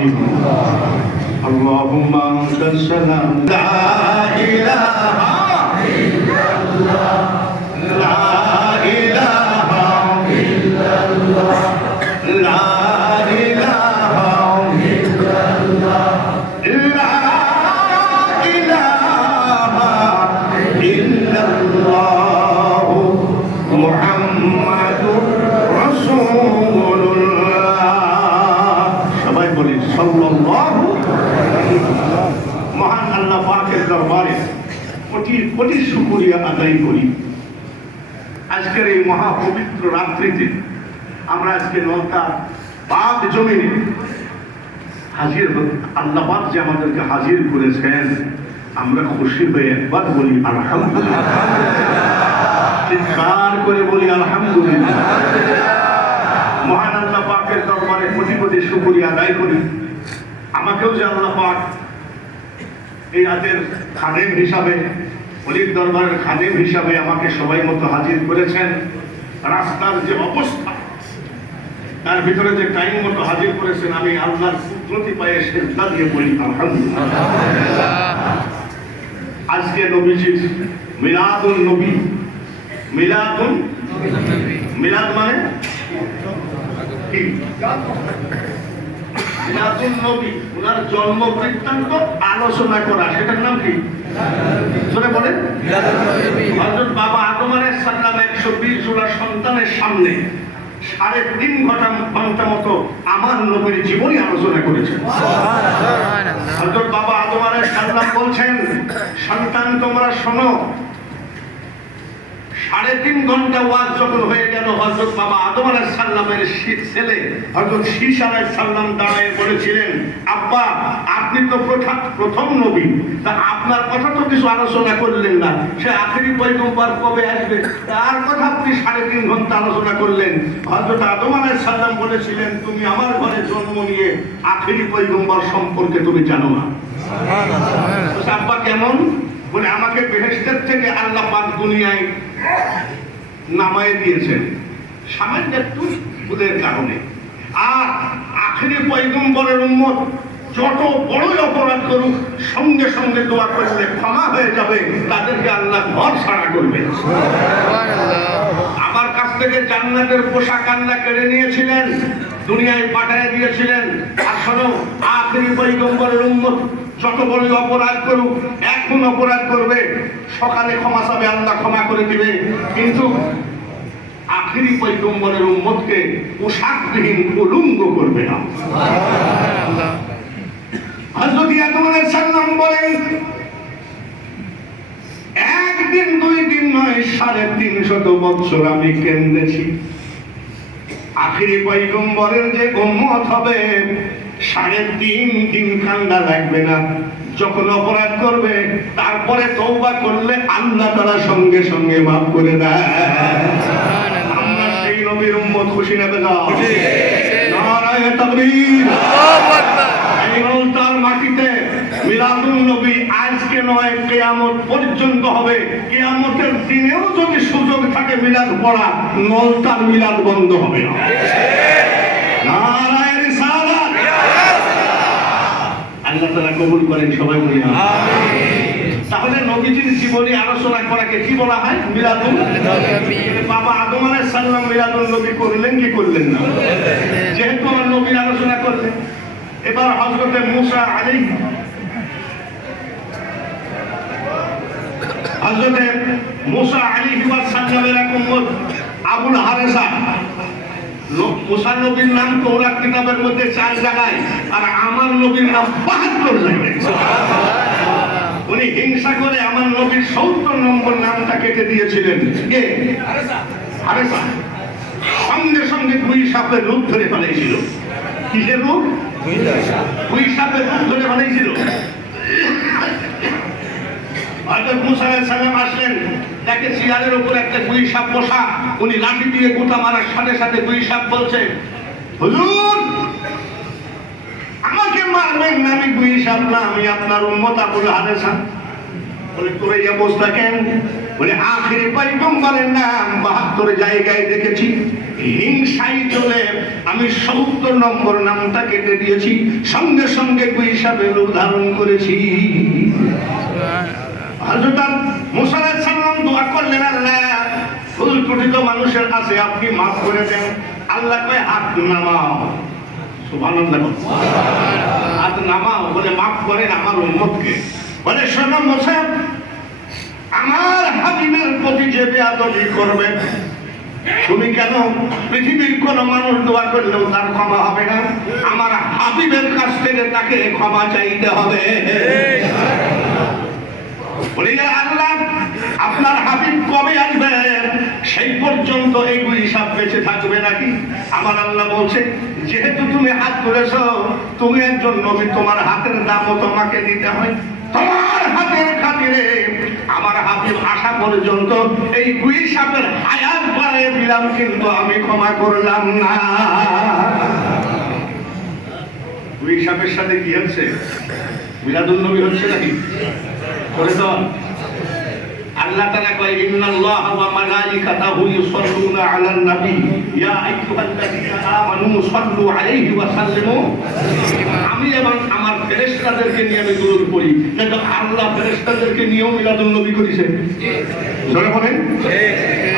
آمين اللهم أنت السلام لا إله إلا الله لا إله إلا الله لا إله إلا الله لا إله إلا الله محمد رسول الله সবাই বলি সাল্লাল্লাহু আলাইহি ওয়াসাল্লাম। মহান আল্লাহ পাকের দরবারে কোটি কোটি শুকরিয়া আদায় করি। আজকের এই মহা পবিত্র রাত্রিতে আমরা আজকে নৌকা পাক জমিনে হাজির আল্লাহ পাক যে আমাদেরকে হাজির করেছেন, আমরা খুশি হয়ে একবার বলি আলহামদুলিল্লাহ, চিৎকার করে বলি আলহামদুলিল্লাহ। মহান আল্লাহ পাকের দরবারে কোটি কোটি শুকরিয়া আদায় করি। আমাকেও যে আল্লাহ পাক এই রাতের খাদেম হিসাবে, অলির দরবারের খাদেম হিসাবে আমাকে সবাই মতো হাজির করেছেন। রাস্তার যে অবস্থা, তার ভিতরে যে টাইম মতো হাজির করেছেন, আমি আল্লাহর কুদরতি পায়ে সেজদা দিয়ে বলি আলহামদুলিল্লাহ। আজকে নবীজির মিলাদুন নবী, মিলাদুন মিলাদ মানে কি? মিলাদুন নবী, ওনার জন্ম বৃত্তান্ত আলোচনা করা, সেটার নাম কি? বলেন। হযরত বাবা আদম আলাইহিস সালাম 120 জোড়া সন্তানের সামনে 3.5 ঘন্টা মতো আমার নবীর জীবনী আলোচনা করেছেন। হযরত বাবা আদম আলাইহিস সালাম বলছেন, সন্তান তোমরা শোনো। 3.5 ঘন্টা ওয়াজ যখন হয়ে গেল, হযরত বাবা আদম আলাইহিস সালামের ছেলে হযরত শীশ আলাইহিস সালাম দাঁড়িয়ে বলেছিলেন, আব্বা আপনি তো প্রথম নবী, তা আপনার কথা তো কিছু আলোচনা করলেন না। সে আখেরি পয়গম্বর কবে আসবে তার কথা আপনি 3.5 ঘন্টা আলোচনা করলেন। হযরত আদম আলাইহিস সালাম বলেছিলেন, তুমি আমার ঘরে জন্ম নিয়ে আখেরি পয়গম্বর সম্পর্কে তুমি জানো না। সুবহানাল্লাহ। আব্বা কেমন? বলে আমাকে বেহেশতের থেকে আল্লাহ পাক দুনিয়ায় নামায় দিয়েছেন সামান্য একটু ভুলের কারণে। আর আখেরি পয়গম্বরের উম্মত যত বড়ই অপরাধ করুক, সঙ্গে সঙ্গে দোয়া করলে ক্ষমা হয়ে যাবে, তাদেরকে আল্লাহ ঘর ছাড়া করবে। আমার কাছ থেকে জান্নাতের পোশাক আল্লাহ কেড়ে নিয়েছিলেন, দুনিয়ায় পাঠিয়ে দিয়েছিলেন। আসলে আখেরি পয়গম্বরের উম্মত যত বড় অপরাধ করুক, এখন অপরাধ করবে, সকালে ক্ষমা চাবে, আল্লাহ ক্ষমা করে দিবে। কিন্তু আখেরি পয়গম্বরের উম্মতকে পোশাকবিহীন উলঙ্গ করবে না। হযরত আদম আলাইহিস সালাম বলেন, একদিন 2 দিন নয়, 350 বছর আমি কেঁদেছি। আখেরি পয়গম্বরের যে উম্মত হবে, 3.5 দিন কান্না লাগবে না। যখন অপরাধ করবে, তারপরে তওবা করলে আল্লাহ তাআলা সঙ্গে সঙ্গে মাফ করে দেয়। আমরা সেই নবীর উম্মত, খুশি না বেজার? নারায়ে তাকবীর, আল্লাহু আকবার। তার মাটিতে মিলাদুন নবী আজকে নয়, কিয়ামত পর্যন্ত হবে। কিয়ামতের দিনেও যদি সুযোগ থাকে মিলাদ পড়া, নলতার মিলাদ বন্ধ হবে না। নারায়ে রিসালাত, আল্লাহ তাআলা কবুল করেন, সবাই বলি আমিন। তাহলে নবীজির জীবনী আলোচনা করাকে কি বলা হয়? মিলাদুন নবী। বাবা আদম আলাইহিস সালাম মিলাদুন নবী করলেন কি করলেন না? যেহেতু আমার নবীর আলোচনা করলেন, এবার হযরত মুসা আলাইহিস সালামের এক উম্মত আবুল হারেসা, মুসা নবীর নাম তওরাত কিতাবের মধ্যে 4 জায়গায়, আর আমার নবীর নাম 72 জায়গায়। উনি হিংসা করে আমার নবীর 70 নম্বর নামটা কেটে দিয়েছিলেন। কে? হারেসা। সঙ্গে সঙ্গে 2 সাপের রূপ ধরে ফেলেছিল। কিসের রূপ? 2 সাপের রূপ ধরে ফেলেছিল। হযরত মুসা আলাইহিস সালাম আসলেন, দেখে শিয়ালের উপর একটা 2 সাপ বসা। উনি লাঠি দিয়ে গোটা মারার সাথে সাথে 2 সাপ বলছে, হুজুর আমাকে মারবেন না, আমি 2 সাপ না, আমি আপনার উম্মত আবুল হারেসা। বলে তোর এই অবস্থা কেন? বলে আখিরি পয়গম্বরের নাম 72 জায়গায় দেখেছি, হিংসাই চলে আমি 70 নম্বর নামটা কেটে দিয়েছি, সঙ্গে সঙ্গে হিসাবে রূপ ধারণ করেছি। হযরত মুসা আলাইহিস সালাম দোয়া করলেন, আল্লাহ ভুল ত্রুটি তো মানুষের আছে, আপনি মাফ করে দেন। আল্লাহ কয় হাত নামাও। সুবহানাল্লাহ, হাত নামাও বলে মাফ করেন আমার উম্মতকে। বলে শোনো মুসা, আমার হাবিবের প্রতি যে বেয়াদবি করবে, তুমি কেন পৃথিবীর কোন মানুষ দোয়া করলেও তার ক্ষমা হবে না, আমার হাবিবের কাছ থেকে তাকে ক্ষমা চাইতে হবে। বলি আল্লাহ আপনার হাবিব কবে আসবে, সেই পর্যন্ত এই হিসাব বেঁচে থাকবে নাকি? আমার আল্লাহ বলছে, যেহেতু তুমি হাত তুলেছ, তুমি একজন নবী, তোমার হাতের দামও তোমাকে দিতে হয়। তোমার হাতের খাতিরে আমার হাবিব আসা পর্যন্ত এই হিসাবের হায়াত বাড়িয়ে দিলাম, কিন্তু আমি ক্ষমা করলাম না। হিসাবের সাথে কি হচ্ছে? মিলাদুন নবী হচ্ছে নাকি? করে তো আল্লাহ তাআলা কয়, ইন্নাল্লাহা ওয়া মালাইকাতাহু ইউসাল্লুনা আলান নবী ইয়া আইয়ুহাল্লাযীনা আমানু সাল্লু আলাইহি ওয়া সাল্লিমু তাসলিমা। আমি এবং আমার ফেরেশতাদেরকে নিয়ে আমি দুরূদ পড়ি, কিন্তু আল্লাহ ফেরেশতাদেরকে নিয়েও মিলাদুন নবী করেছে। জোরে বলেন।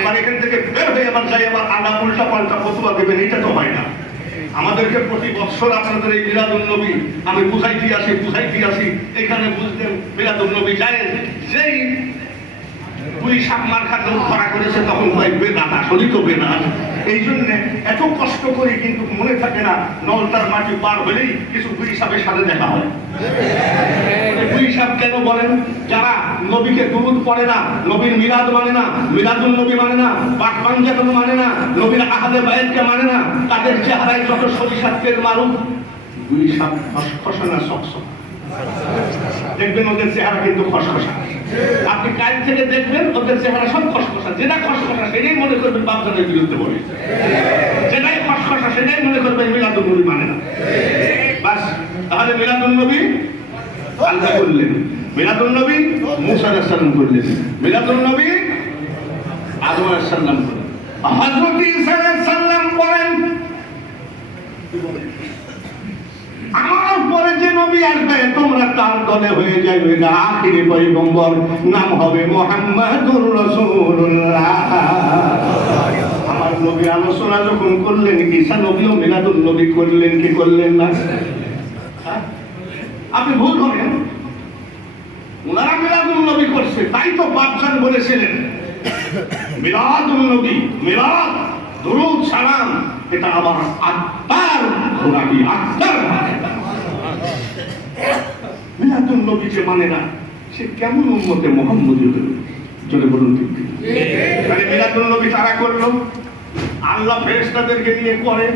আবার এখান থেকে বের হয়ে আবার যাই আবার আল্লাহ উল্টা পাল্টা ফতোয়া দেবেন, এটা তো হয় না। আমাদেরকে প্রতি বছর আপনাদের এই মিলাদুন নবী আমি বুঝাইতে আসি, এখানে বুঝতেন মিলাদুন নবী যায় যেই সাপ মার্কা ধরা করেছে তখন বেদাত, আসলেই তো বেদাত। এই জন্য এত কষ্ট করি কিন্তু মনে থাকে না, নলতার মাটি পার হলেই কিছু সাপের সাথে দেখা হয়। সাপ কেন বলেন? যারা নবীকে দুরূদ পড়ে না, নবীর মিলাদ মানে না, মিলাদুন নবী মানে না, পাক পাঞ্জাতন মানে না, নবীর আহলে বায়াতকে মানে না, তাদের চেহারায় যত সরিষার তেল মারুক, সাপ খসখসা না সকসক। দেখবেন ওদের চেহারা কিন্তু খসখসা। আপনি কাল থেকে দেখবেন ওদের চেহারা সব খসখসা। যেটা খসখসা সেটাই মনে করবেন বাপজানের বিরুদ্ধে বলে, যেটাই খসখসা সেটাই মনে করবেন মিলাদুন নবী মানে না। বাস, তাহলে মিলাদুন নবী আল্লাহ করলেন, মিলাদুন নবী মুসা আলাইহিস সালাম করলেন, মিলাদুন নবী আদম আলাইহিস সালাম করলেন। হযরত ঈসা আলাইহিস সালাম বলেন, আমার পরে যে নবী আসবে তোমরা তার দলে হয়ে যাবে না, আখিরি পয়গম্বর নাম হবে মুহাম্মাদুর রাসূলুল্লাহ। আমার নবী আলোচনা যখন করলেন, ঈসা নবীও মিলাদুন নবী করলেন কি করলেন না? আপনি ভুল করেন, ওনারা মিলাদুন নবী করছে, তাই তো বাদশাহ বলেছিলেন মিলাদুন নবী, মিলাদ দুরূদ সালাম এটা আমার আত্মার খোরাকি, আত্মার মিলাদুন নবী যে মানে না, সে কেমন উম্মতে মুহাম্মদী হলো? চলে বলুন ঠিক। তাহলে মিলাদুন নবী তারা করলো, আল্লাহ ফেরেশতাদেরকে নিয়ে করে,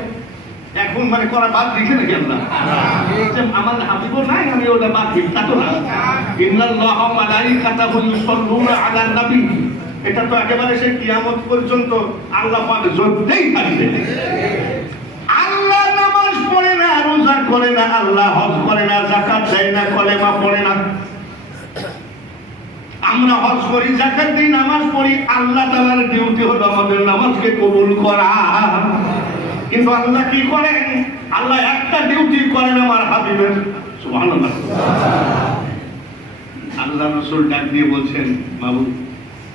এখন মানে করা বাদ দিয়েছে নাকি আল্লাহ? আমার হাবিবও নাই, আমি ওটা বাদ দিই তা তো না। ইন্নাল্লাহা ওয়া মালাইকাতাহু ইউসাল্লুনা আলান নবী, এটা তো একেবারে সেই কিয়ামত পর্যন্ত আল্লাহ পাক জ্বলতেই থাকবে। আল্লাহ নামাজ পড়ে না, রোজা করে না, আল্লাহ হজ করে না, যাকাত দেয় না, কলেমা পড়ে না। আমরা হজ করি, যাকাত দিই, নামাজ পড়ি, আল্লাহ তাআলার ডিউটি হলো আমাদের নামাজকে কবুল করা। কিন্তু আল্লাহ কি করেন? আল্লাহ একটা ডিউটি করেন আমার হাবিবের। সুবহানাল্লাহ। আল্লাহ রাসূল ডাক দিয়ে বলছেন, বাবু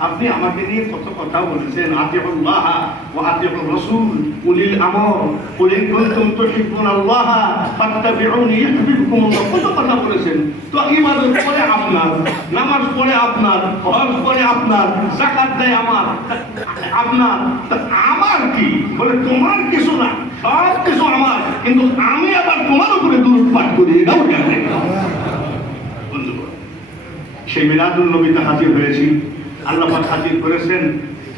আপনি আমাকে নিয়ে কত কথা বলেছেন, আতিউল্লাহ ওয়া আতিউর রাসূল উলিল আমর কুল ইন কুনতুম তুহিব্বুনাল্লাহ ফাত্তাবিউনি ইউহিব্বুকুমুল্লাহ, কত কথা বলেছেন। তো ইবাদত করে আপনার, নামাজ পড়ে আপনার, হজ করে আপনার, যাকাত দেয় আমার, আপনার, আমার কি? বলে তোমার কিছু না, সব কিছু আমার, কিন্তু আমি আবার তোমার উপরে দুরূদ পাঠ করি, এটাও কেমন? বন্ধুগণ, সেই মিলাদুন নবীতে হাজির হয়েছি, আল্লাহ পাক হাজির করেছেন।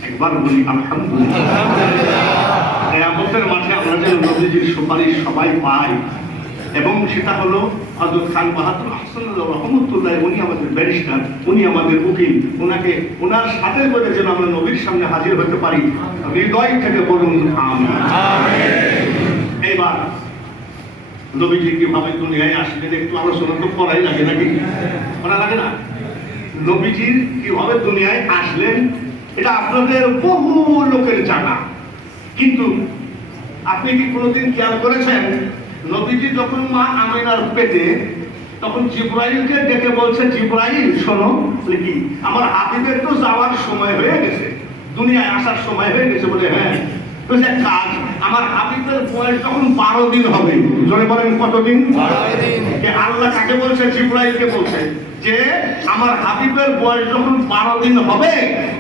একবার বলি আলহামদুলিল্লাহ। কিয়ামতের মাঠে আমরা যেন নবীজির সুপারিশ সবাই পাই, এবং সেটা হলো হযরত খান বাহাদুর আহসানুল্লাহ রহমতুল্লাহ, উনি আমাদের ব্যারিস্টার, উনি আমাদের উকিল, ওনাকে ওনার সাথে করে যেন আমরা নবীর সামনে হাজির হতে পারি। হৃদয় থেকে বলুন আমিন। এবার নবীজি কিভাবে দুনিয়ায় আসলেন একটু আলোচনা তো করাই লাগে নাকি? করা লাগে না? নবীজি কিভাবে দুনিয়ায় আসলেন এটা আপনাদের বহু লোকের জানা, কিন্তু আপনি কি কোনোদিন খেয়াল করেছেন নবীজি যখন মা আমিনার পেটে, তখন জিবরাইলকে ডেকে বলছে, জিবরাইল শোনো, কি আমার হাবিবের তো যাওয়ার সময় হয়ে গেছে, দুনিয়ায় আসার সময় হয়ে গেছে। বলে হ্যাঁ, তো সে কাজ, আমার হাবিবের বয়স যখন 12 দিন হবে, জোরে বলেন কতদিন? 12 দিন। আল্লাহ কাকে বলছে? জিবরাইলকে বলছে যে আমার হাবিবের বয়স যখন 12 দিন হবে,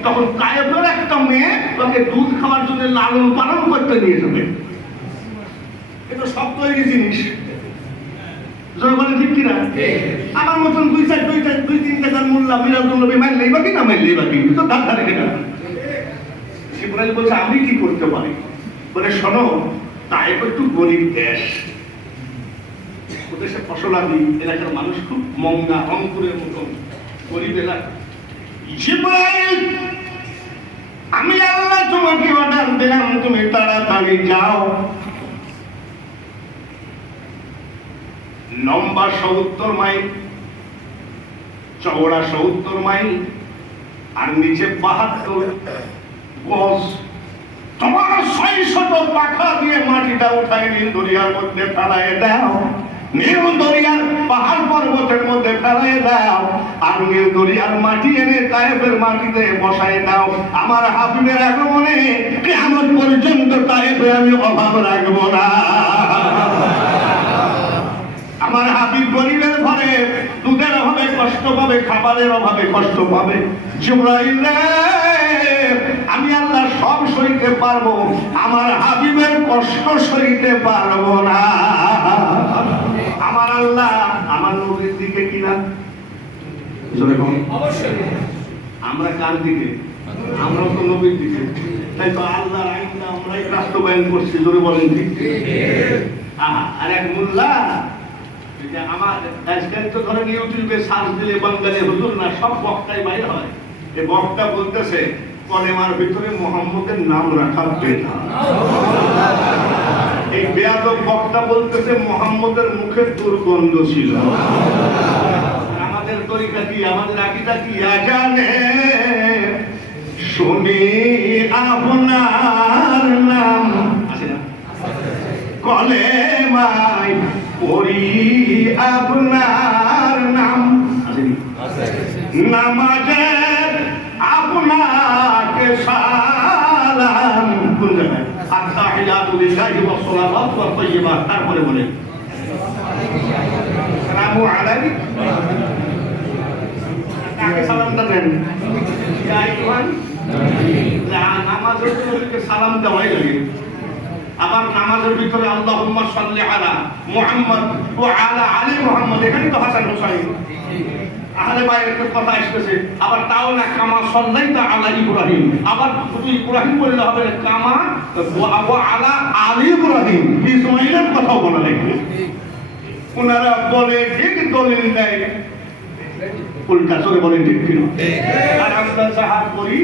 তখন কায়েবের একটা মেয়ে তাকে দুধ খাওয়ার জন্য লালন পালন করতে নিয়ে যাবে। এটা সব তৈরি জিনিস, জোরে বলেন ঠিক কিনা? আমার মতন দুই তিন টাকার মূল্য মিরাজুল নবী মানলেই বাকি, না মানলেই বাকি, তো তার ধারে কেনা। জিবরাইল বলছে আমি কি করতে পারি? বলে শোনো, তাইফ একটু গরিব দেশ, ওদেশে ফসলাদি এলাকার মানুষ খুব মঙ্গা, অঙ্কুরের মতন গরিব এলাকা। জিবরাইল, আমি আল্লাহ তোমাকে অর্ডার দিলাম, তুমি তাড়াতাড়ি যাও, লম্বা 70 মাইল, চওড়া 70 মাইল, আর নিচে 72 গজ, তোমার 600 পাখা দিয়ে মাটিটা উঠায় নীল দরিয়ার মধ্যে ফেলায় দাও, নীল দরিয়ার পাহাড় পর্বতের মধ্যে ফেলায় দাও, আর নীল দরিয়ার মাটি এনে তায়েফের মাটিতে বসায় দাও। আমার হাবিবের আগমনে কিয়ামত পর্যন্ত তায়েফে আমি অভাব রাখবো না। আমার হাবিব গরিবের ঘরে দুধের অভাবে কষ্ট পাবে, খাবারের অভাবে কষ্ট পাবে। জিবরাইল রে, আমি আল্লাহ সব সইতে পারবো, আমার হাবিবের কষ্ট সইতে পারবো না। আমার আল্লাহ আমার নবীর দিকে কিনা, অবশ্যই আমরা কার দিকে? আমরা তো নবীর দিকে, তাই তো আল্লাহর আইনটা আমরাই বাস্তবায়ন করছি, জোরে বলেন ঠিক? আর এক মোল্লা, আমার আজকাল তো ধরেন ইউটিউবে সার্চ দিলে বাঙালি হুজুর না সব বক্তাই বাইরে হয়, এই বক্তা বলতেছে কলেমার ভিতরে মুহাম্মদের নাম রাখা বেদা। এই বেয়াদব বক্তা বলতেছে মুহাম্মদের মুখে দুর্গন্ধ ছিল। আমাদের তরিকা কি, আমাদের আকীদা কি? আজানে শুনি আপনার নাম, আছে না? কলেমায় পড়ি আপনার নাম, নামাজে আপনাকে সালাম। কোন জায়গায়? আত্তাহিয়াতু লিল্লাহি ওয়াস সালাওয়াতু ওয়াত তাইয়্যিবাত, তারপরে বলে আসসালামু আলাইকুম। কাকে সালামটা দেন? ইয়া আইয়ুহান নামাজের ভিতরে সালাম দেওয়াই লাগে। আবার নামাজের ভিতরে আল্লাহুম্মা সাল্লি আলা মুহাম্মদ ওয়া আলা আলি মুহাম্মদ, এখানে তো হাসান হুসাইন আহলে বাইতের কথা আসছে। আবার তাও না, কামা সাল্লাইতা আলা ইব্রাহিম, আবার শুধু ইব্রাহিম বললে হবে না, কামা ওয়া আলা আলি ইব্রাহিম, ইসমাঈলের কথাও বলা লাগবে। ওনারা বলে ঠিক, দলিল দেয় উল্টা, চলে বলেন ঠিক কিনা? আর আমরা যাহা করি,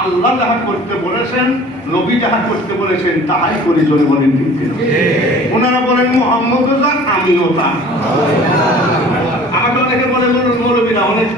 আল্লাহ যাহা করতে বলেছেন, নবী যাহা করতে বলেছেন তাহাই করি, চলে বলেন ঠিক কিনা? ওনারা বলেন মুহাম্মদও যা, আমিও তা। আমাকে অনেকে বলে মৌলবীরা অনেক